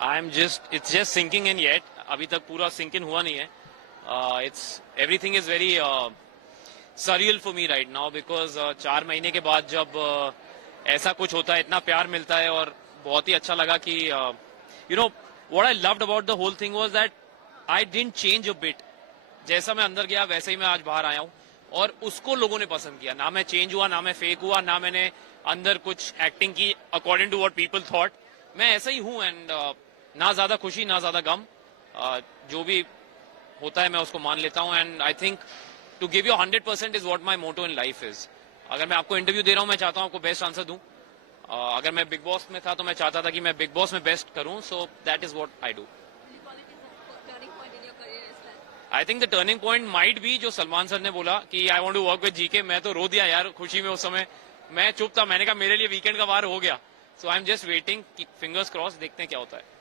It's just sinking in yet. अभी तक पूरा sink in हुआ नहीं है. Everything is very surreal for me right now because 4 महीने के बाद जब ऐसा कुछ होता है, इतना प्यार मिलता है और बहुत ही अच्छा लगा कि what I loved about the whole thing was that I didn't change a bit. जैसा मैं अंदर गया वैसे ही मैं आज बाहर आया हूँ और उसको लोगों ने पसंद किया. ना मैं चेंज हुआ, ना मैं फेक हुआ, ना मैंने अंदर कुछ एक्टिंग की according to what people thought. मैं ऐसा ही हूँ एंड ना ज्यादा खुशी ना ज्यादा गम. जो भी होता है मैं उसको मान लेता हूँ and I think to give you 100% is what my motto in life is. अगर मैं आपको इंटरव्यू दे रहा हूँ मैं चाहता हूँ आपको बेस्ट आंसर दूं. अगर मैं बिग बॉस में था तो मैं चाहता था कि मैं बिग बॉस में बेस्ट करूं. So that is what I do. I think the turning point might be जो सलमान सर ने बोला कि I want to work with GK. मैं तो रो दिया यार खुशी में. उस समय मैं चुप था. मैंने कहा मेरे लिए वीकेंड का वार हो गया. So I am just waiting, fingers crossed, देखते हैं क्या होता है.